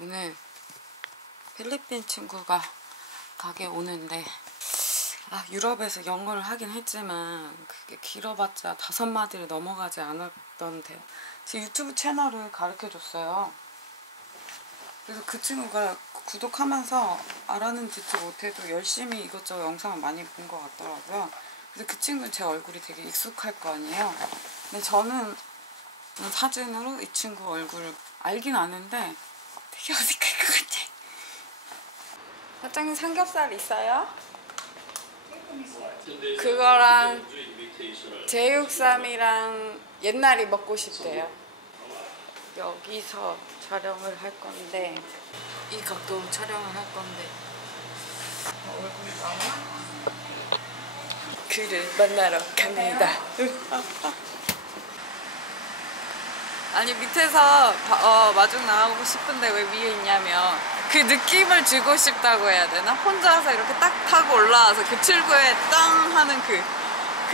오늘 필리핀 친구가 가게 오는데 유럽에서 영어를 하긴 했지만 그게 길어봤자 5마디를 넘어가지 않았던데요. 제 유튜브 채널을 가르쳐줬어요. 그래서 그 친구가 구독하면서 알아는 듣지 못해도 열심히 이것저것 영상을 많이 본 것 같더라고요. 그래서 그 친구는 제 얼굴이 되게 익숙할 거 아니에요. 근데 저는 사진으로 이 친구 얼굴을 알긴 아는데 되게 어색할 것 같아. 사장님 삼겹살 있어요? 그거랑 제육삼이랑 옛날이 먹고 싶대요. 여기서 촬영을 할 건데 이 각도로 촬영을 할 건데 얼굴이 나와? 그를 만나러 갑니다. 아니 밑에서 마중 나가고 싶은데 왜 위에 있냐면 그 느낌을 주고 싶다고 해야 되나? 혼자서 이렇게 딱 타고 올라와서 교출구에 땅 하는 그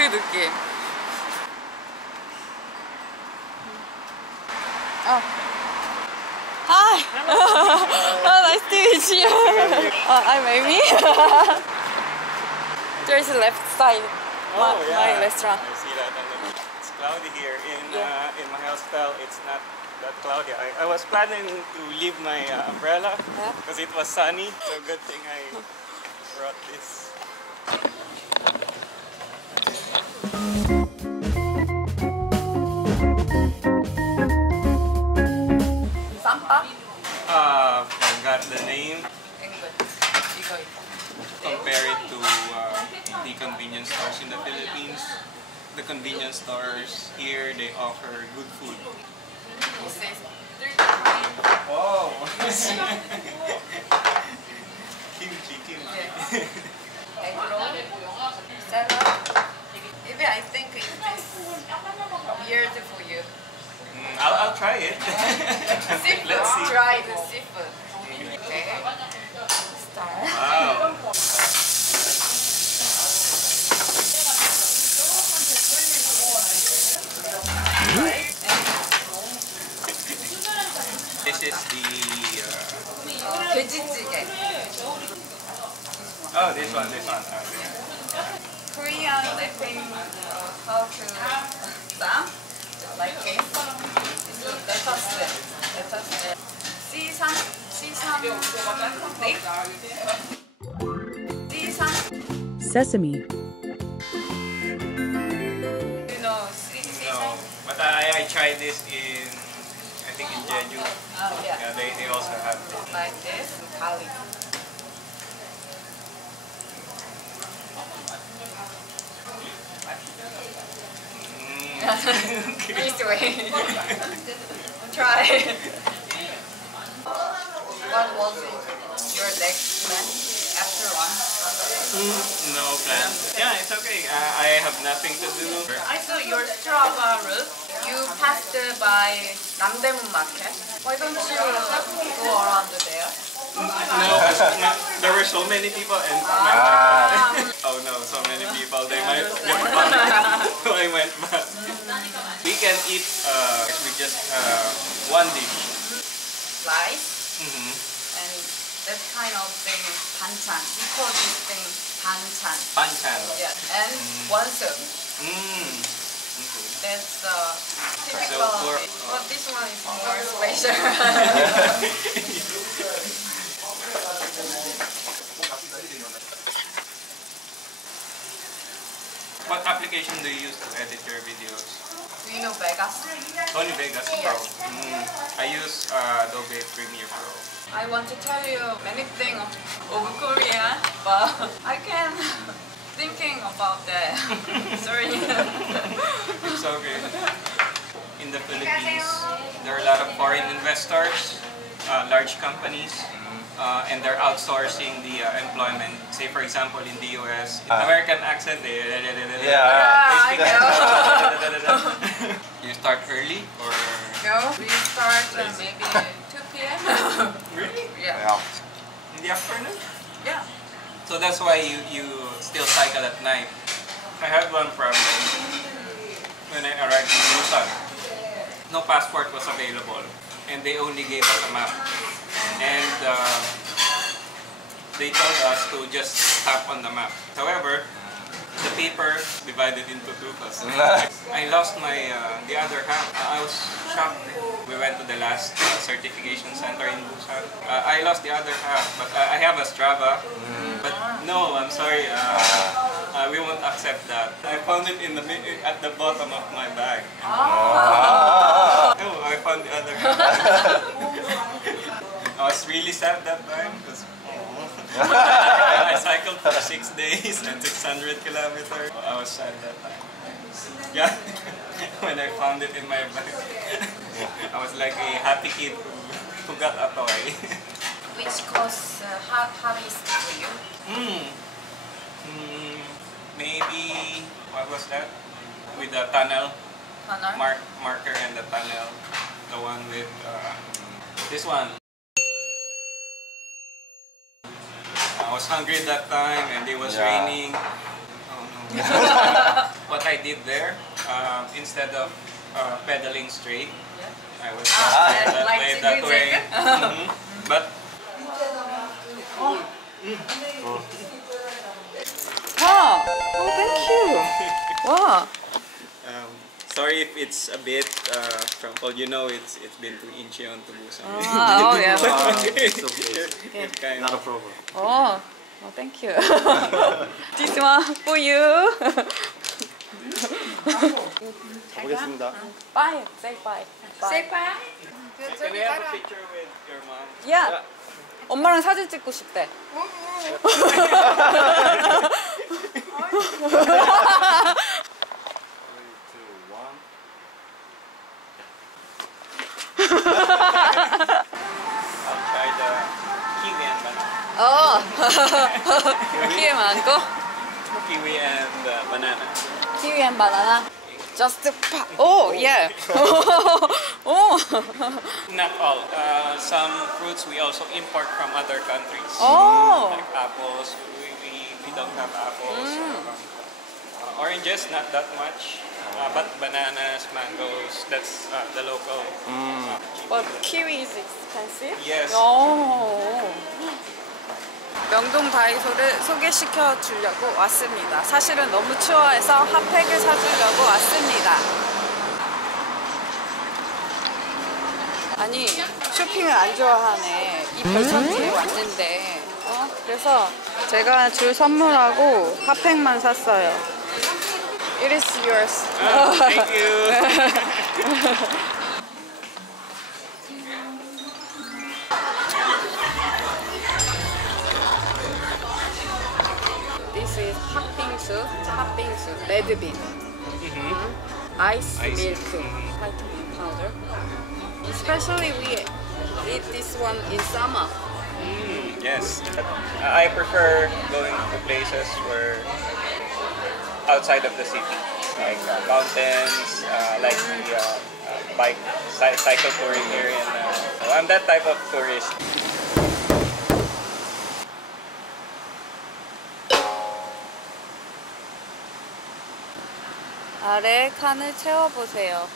느낌. Hi! Nice to meet you. I'm Amy. There's a left side. My restaurant. I see that. It's cloudy here. In my hostel, it's not that cloudy. I was planning to leave my umbrella because it was sunny. So good thing I brought this. Sampa? Forgot the name. Compare it to the convenience stores in the Philippines. The convenience stores here, they offer good food. Oh! Kimchi. Egg roll, salad. Maybe I think it is weird for you. I'll try it. Seafood. Let's see. Try the seafood. Okay. Start. Wow. This is the... 돼지찌개. Oh, this one. Korean, I think, how to some like it. Lettuce. Sesame leaf. Sesame. You know, sesame. No, but I tried this in, I think in Jeju. Oh yeah. Yeah, they also have this. Like this, garlic. This way. Try. What was your next plan after lunch? No plan. Yeah, it's okay. I have nothing to do. I saw your Strava route. You passed by Namdaemun Market. Why don't you go around there? No, there were so many people and oh no, so many people. They might get back. So I went back. We can eat with just one dish. Rice. And that kind of thing is banchan. We call this thing banchan. Banchan. Yeah. And one soup. That's typical. But this one is more special. What application do you use to edit your videos? Do you know Vegas? Only Vegas Pro. Yes. I use Adobe Premiere Pro. I want to tell you many things of Korea, but I can't thinking about that. Sorry. It's okay. In the Philippines, there are a lot of foreign investors, large companies, and they're outsourcing the employment. Say, for example, in the US, American accent, I know. You start early or? No, we start maybe 2 p.m. Really? Yeah. In the afternoon? Yeah. So that's why you still cycle at night. I had one problem when I arrived in Busan. No passport was available, and they only gave us a map. they told us to just tap on the map. However, the paper divided into two because I lost my the other half. I was shocked. We went to the last certification center in Busan. I lost the other half, but I have a Strava. But no, I'm sorry. We won't accept that. I found it at the bottom of my bag. Oh, I found the other half. I was really sad that time because I cycled for 6 days and 600 kilometers. I was sad that time. Yeah, when I found it in my bag, I was like a happy kid who got a toy. Which course hardest for you? Maybe, what was that? With the tunnel. Marker and the tunnel. The one with this one. I was hungry that time and it was raining. Oh no. What I did there, instead of pedaling straight, I was just that way. But Wow. Oh, thank you. Wow. sorry if it's a bit crumpled. You know, it's been to Incheon to Busan. Oh yeah. It's okay. Not a problem. Oh, well, thank you. This one for you. 가보겠습니다. Bye. Say bye. Say bye. Can we have a picture with your mom? Yeah. 엄마랑 사진 찍고 싶대. I'll try the kiwi and banana. 어. 키위 많고. Kiwi and banana. Kiwi and banana. Just pa. Oh yeah. Oh. Not all. Some fruits we also import from other countries. Oh. Like apples. We don't have apples. Oranges, not that much. But bananas, mangoes, that's the local. But kiwi is expensive. Yes. 오. 명동 다이소를 소개시켜 주려고 왔습니다. 사실은 너무 추워해서 핫팩을 사주려고 왔습니다. 아니 쇼핑을 안 좋아하네. 이 별천지에 왔는데 그래서 제가 줄 선물하고 핫팩만 샀어요. It is yours. Thank you. This is 핫빙수, 레드빈, ice milk, white milk powder. Especially we eat this one in summer. Yes. I prefer going to places where outside of the city, like mountains, like the bike cycle touring here. So I'm that type of tourist. 아래 칸을 채워보세요.